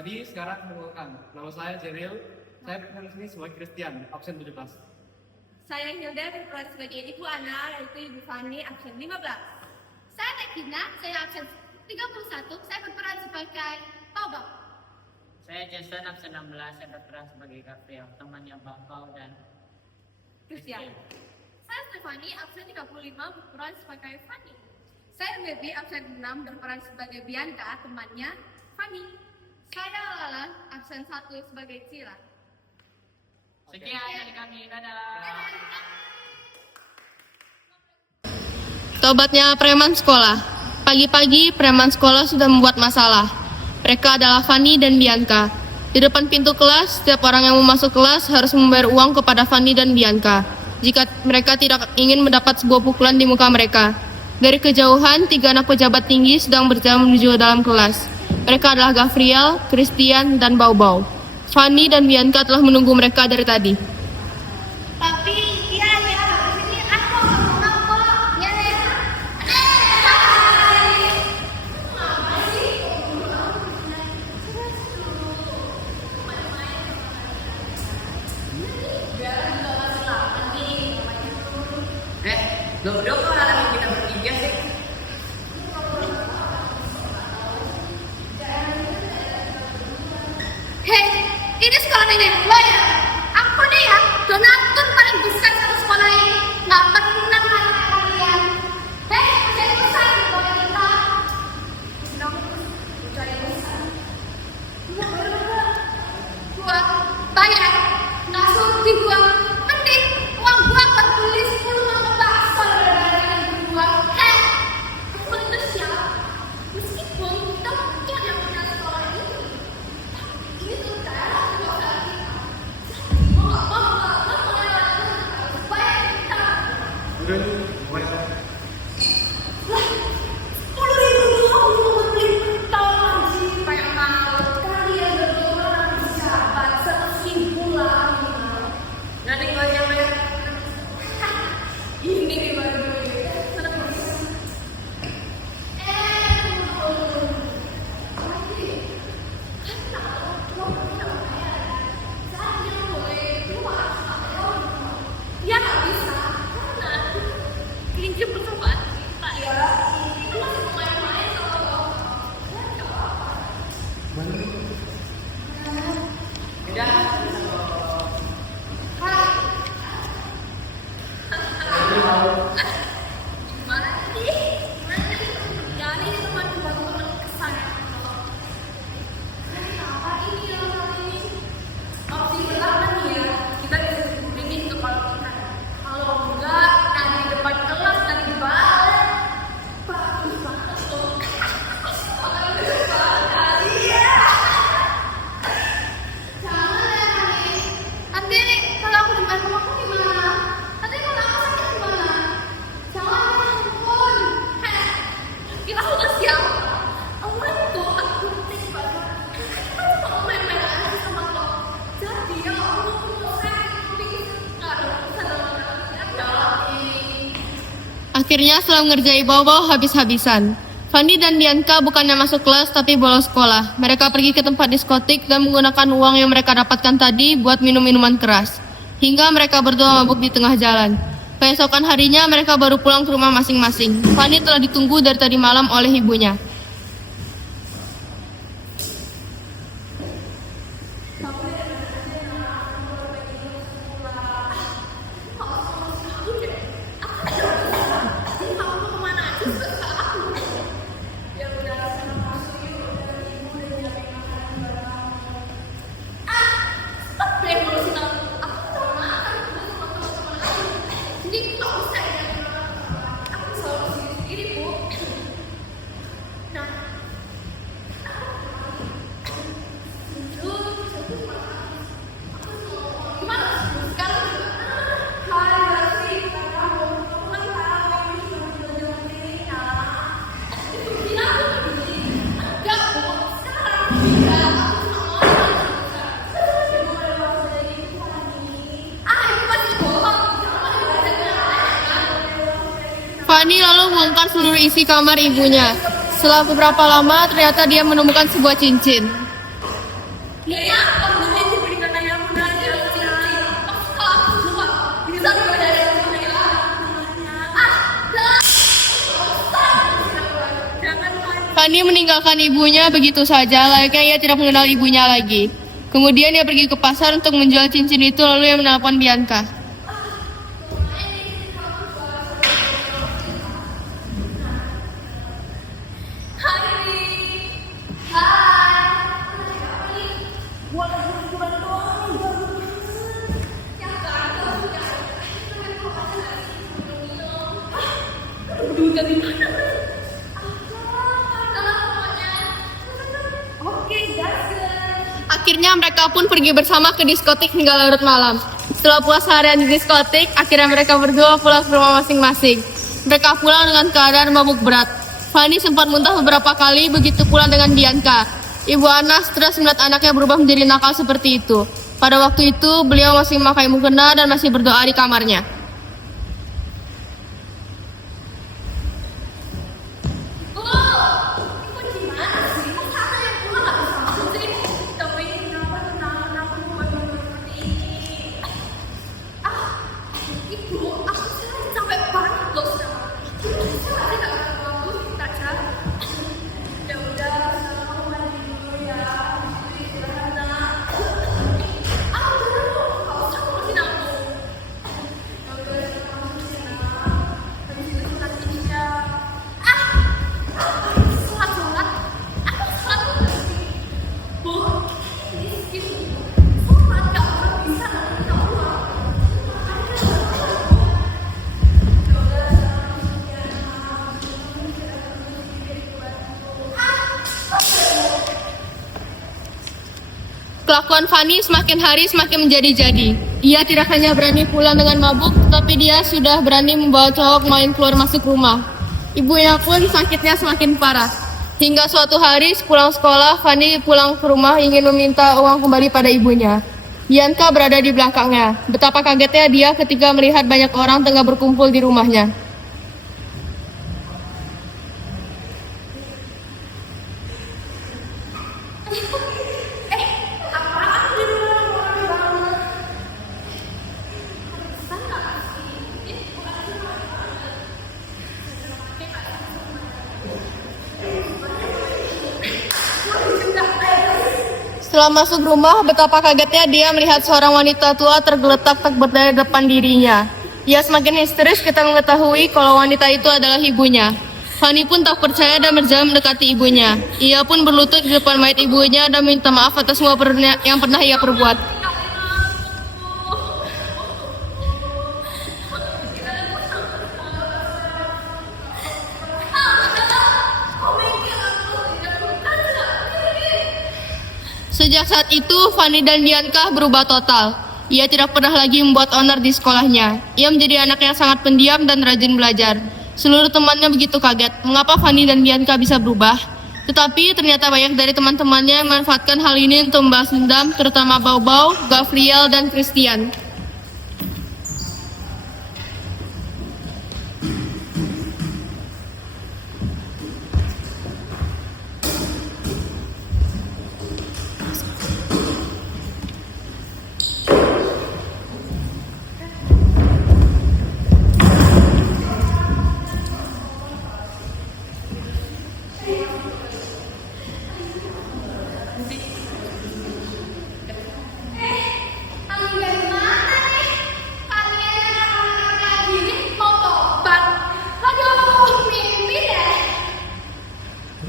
Jadi sekarang mengenalkan, nama saya Jeril, saya berperan di sini sebagai Christian, absen 17. Saya Hilda berperan sebagai Ibu Ana, yaitu Ibu Fani, absen 15. Saya Tekina, saya absen 31, saya berperan sebagai Tobak. Saya Jason, absen 16, saya berperan sebagai Gabriel, temannya Bangkau dan Christian. Saya Stefani, absen 35, berperan sebagai Fanny. Saya Baby, absen 6, berperan sebagai Bianca, temannya Fani. Saya Lala, absen 1 sebagai Cila. sekian dari kami. Dadah. Tobatnya preman sekolah. Pagi-pagi preman sekolah sudah membuat masalah. Mereka adalah Fanny dan Bianca. Di depan pintu kelas, setiap orang yang mau masuk kelas harus membayar uang kepada Fanny dan Bianca jika mereka tidak ingin mendapat sebuah pukulan di muka mereka. Dari kejauhan, 3 anak pejabat tinggi sedang berjalan menuju dalam kelas. Mereka adalah Gabriel, Christian, dan Bau-Bau. Fanny dan Bianca telah menunggu mereka dari tadi. Tapi, iya, ini aku mau kok. Ya. Dok kok halangi kita bertiga sih? Hei, ini sekolah nenek lo ya? Aku nih ya, donatur paling besar satu sekolah ini. Nggak pernah malah kalian. Hei, cari besar sekolah kita. Dong, cari besar. Gua bayar, nggak sudi gua. Mending uang gua buat beli 10 mangkok bakso daripada yang gua. Hei, aku itu siapa? Meskipun kita mungkin yang punya sekolah ini. Ini sudah dua kali. Supaya kita Udah, mulai. 10.000 doang untuk beli pentol lagi. Kayak mau kalian berdua orang pejabat 100.000 lah. Nanti gua yang bayar. Ini nih baru ya nggak bisa karena kelinci percobaan kita ya itu masih main-main kalau gimana sih gimana sih jadi teman teman kesan apa ini yang ini opsi pertama nih ya kita bisa hubungin ke kalau kita kalau enggak nanti depan kelas nanti balik bagus banget tuh nanti kalau aku di rumah aku gimana? Nanti kalau aku sakit gimana? Jangan ampun. Heh, kita udah siap. Oh my god, aku penting banget. Kita mau main-main aja sama lo. Jadi ya aku mau sakit please. Nggak ada urusan sama kalian. Akhirnya setelah mengerjai Bau-Bau habis-habisan, Fanny dan Bianca bukannya masuk kelas tapi bolos sekolah. Mereka pergi ke tempat diskotik dan menggunakan uang yang mereka dapatkan tadi buat minum minuman keras. Hingga mereka berdua mabuk di tengah jalan. Keesokan harinya mereka baru pulang ke rumah masing-masing. Fanny telah ditunggu dari tadi malam oleh ibunya. Fanny lalu membongkar seluruh isi kamar ibunya. Setelah beberapa lama, ternyata dia menemukan sebuah cincin. Iya, kamu ini berikan ayam aja. Kalau aku cuma bisa keluar dari rumah ya. Jangan Fanny meninggalkan ibunya begitu saja, layaknya ia tidak mengenal ibunya lagi. Kemudian ia pergi ke pasar untuk menjual cincin itu, lalu ia menelpon Bianca. Akhirnya mereka pun pergi bersama ke diskotik hingga larut malam. Setelah puas seharian di diskotik, akhirnya mereka berdua pulang ke rumah masing-masing. Mereka pulang dengan keadaan mabuk berat. Fanny sempat muntah beberapa kali, begitu pula dengan Bianca. Ibu Ana stres melihat anaknya berubah menjadi nakal seperti itu. Pada waktu itu, beliau masih memakai mukena dan masih berdoa di kamarnya. Kelakuan Fanny semakin hari semakin menjadi-jadi. Ia tidak hanya berani pulang dengan mabuk, tapi dia sudah berani membawa cowok main keluar masuk rumah. Ibunya pun sakitnya semakin parah. Hingga suatu hari sepulang sekolah, Fanny pulang ke rumah ingin meminta uang kembali pada ibunya. Bianca berada di belakangnya. Betapa kagetnya dia ketika melihat banyak orang tengah berkumpul di rumahnya. Setelah masuk rumah, betapa kagetnya dia melihat seorang wanita tua tergeletak tak berdaya di depan dirinya. Ia semakin histeris ketika mengetahui kalau wanita itu adalah ibunya. Fanny pun tak percaya dan berjalan mendekati ibunya. Ia pun berlutut di depan mayat ibunya dan minta maaf atas semua yang pernah ia perbuat. Sejak saat itu, Fanny dan Bianca berubah total. Ia tidak pernah lagi membuat onar di sekolahnya. Ia menjadi anak yang sangat pendiam dan rajin belajar. Seluruh temannya begitu kaget, mengapa Fanny dan Bianca bisa berubah. Tetapi ternyata banyak dari teman-temannya memanfaatkan hal ini untuk membalas dendam, terutama Bau-Bau, Gabriel, dan Christian.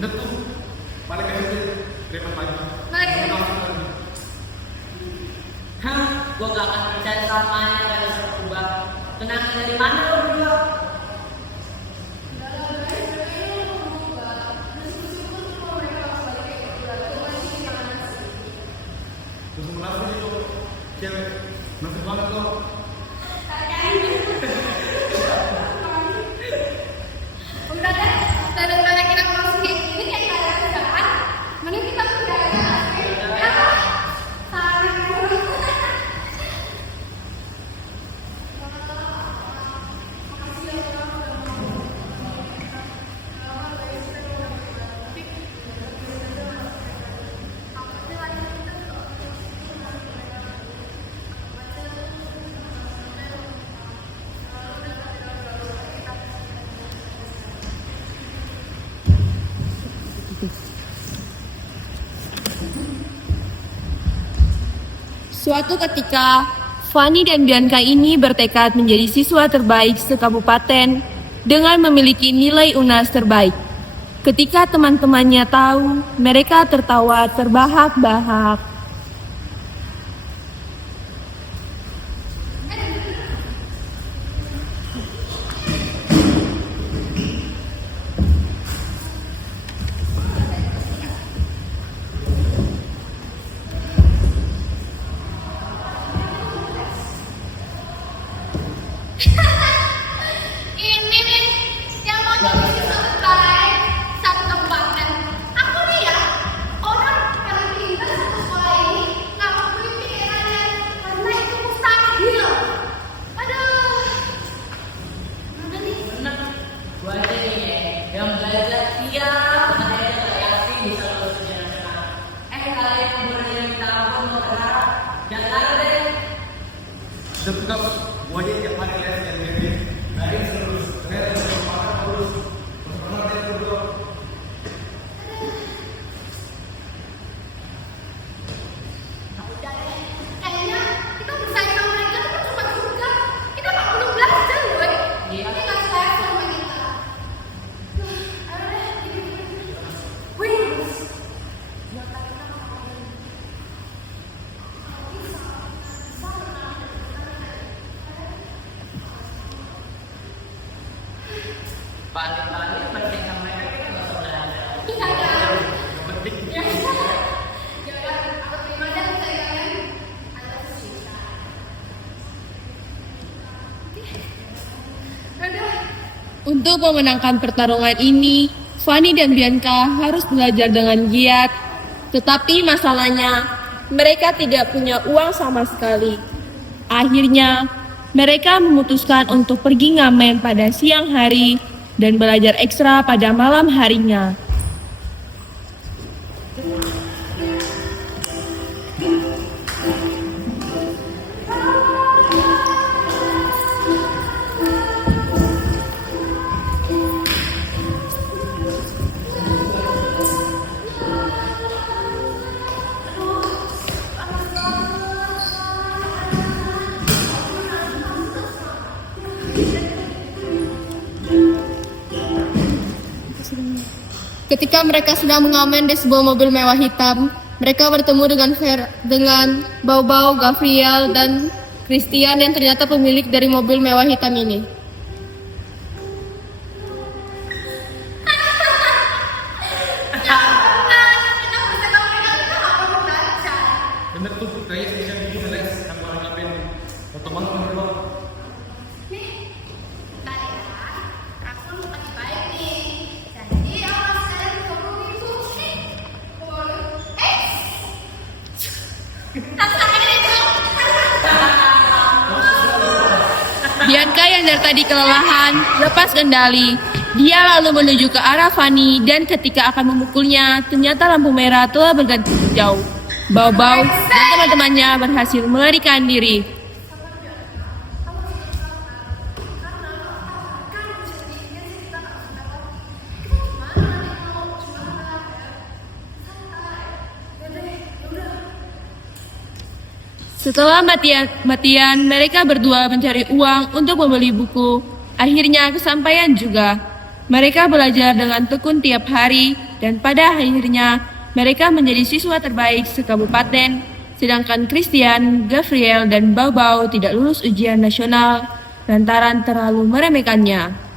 Bener tuh, balik aja tuh, repot lagi. Hah, gua gak akan percaya selamanya gak bisa berubah. Tenangin dari mana lo berdua? Terus kenapa itu cewek? Nafsu banget lo. Udah deh, daripada kita masuk ini kayak gak ada kerjaan, mending kita kerja aja. Suatu ketika, Fanny dan Bianca ini bertekad menjadi siswa terbaik sekabupaten dengan memiliki nilai UNAS terbaik. Ketika teman-temannya tahu, mereka tertawa terbahak-bahak. Ini nih yang mau jadi siswa terbaik satu kabupaten. Aku nih ya, orang yang pintar satu sekolah ini nggak mau beli pikirannya karena itu mustahil. Aduh, mana nih? Bener, gua aja nih yang belajar tiap hari nggak yakin bisa lulus ujian nasional. Kalian yang boleh minta ampun mau berharap, jangan deh. Tetap wajib tiap hari les dan bimbing. Dari terus, terus. Udah deh, kayaknya kita bersaing sama mereka itu cuma juga. Kita nggak perlu belajar, gue. Iya. Kita nggak selesai sama kita. Ayo deh, wih. Paling-paling mereka kita nggak pernah ada. Iya, ya. Ya, ya, aku terima deh sayangan. Ada sisa. Aduh. Untuk memenangkan pertarungan ini, Fanny dan Bianca harus belajar dengan giat. Tetapi masalahnya, mereka tidak punya uang sama sekali. Akhirnya, mereka memutuskan untuk pergi ngamen pada siang hari dan belajar ekstra pada malam harinya. Ketika mereka sedang mengamen di sebuah mobil mewah hitam, mereka bertemu dengan Bau-Bau, Gabriel, dan Christian yang ternyata pemilik dari mobil mewah hitam ini. Bener tuh, kayak spesial bikin les sama ngapain teman-teman teman. Bianca yang dari tadi kelelahan, lepas kendali. Dia lalu menuju ke arah Fanny dan ketika akan memukulnya, ternyata lampu merah telah berganti hijau. Bau-Bau dan teman-temannya berhasil melarikan diri. Setelah matian, mereka berdua mencari uang untuk membeli buku. Akhirnya kesampaian juga. Mereka belajar dengan tekun tiap hari dan pada akhirnya mereka menjadi siswa terbaik sekabupaten. Sedangkan Christian, Gabriel, dan Bau-Bau tidak lulus ujian nasional lantaran terlalu meremehkannya.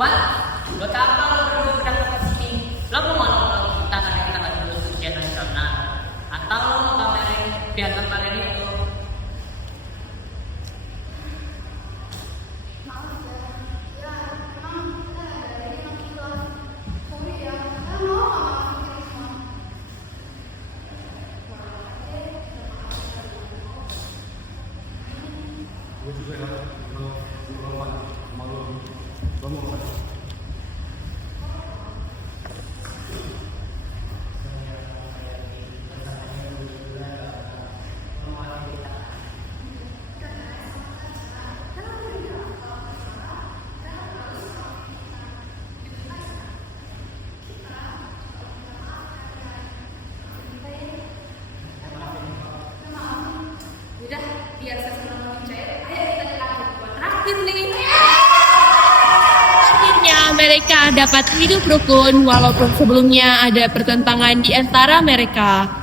What? Buat apa lo berdua berangkat ke sini? Lo mau nolong kita karena kita nggak lulus ujian nasional? Atau lo mau pamerin piagam kalian itu? Gue juga ya, kalau lo mau Udah, biar saya senang cair. Ayo kita lanjut buat terakhir nih. Akhirnya mereka dapat hidup rukun walaupun sebelumnya ada pertentangan di antara mereka.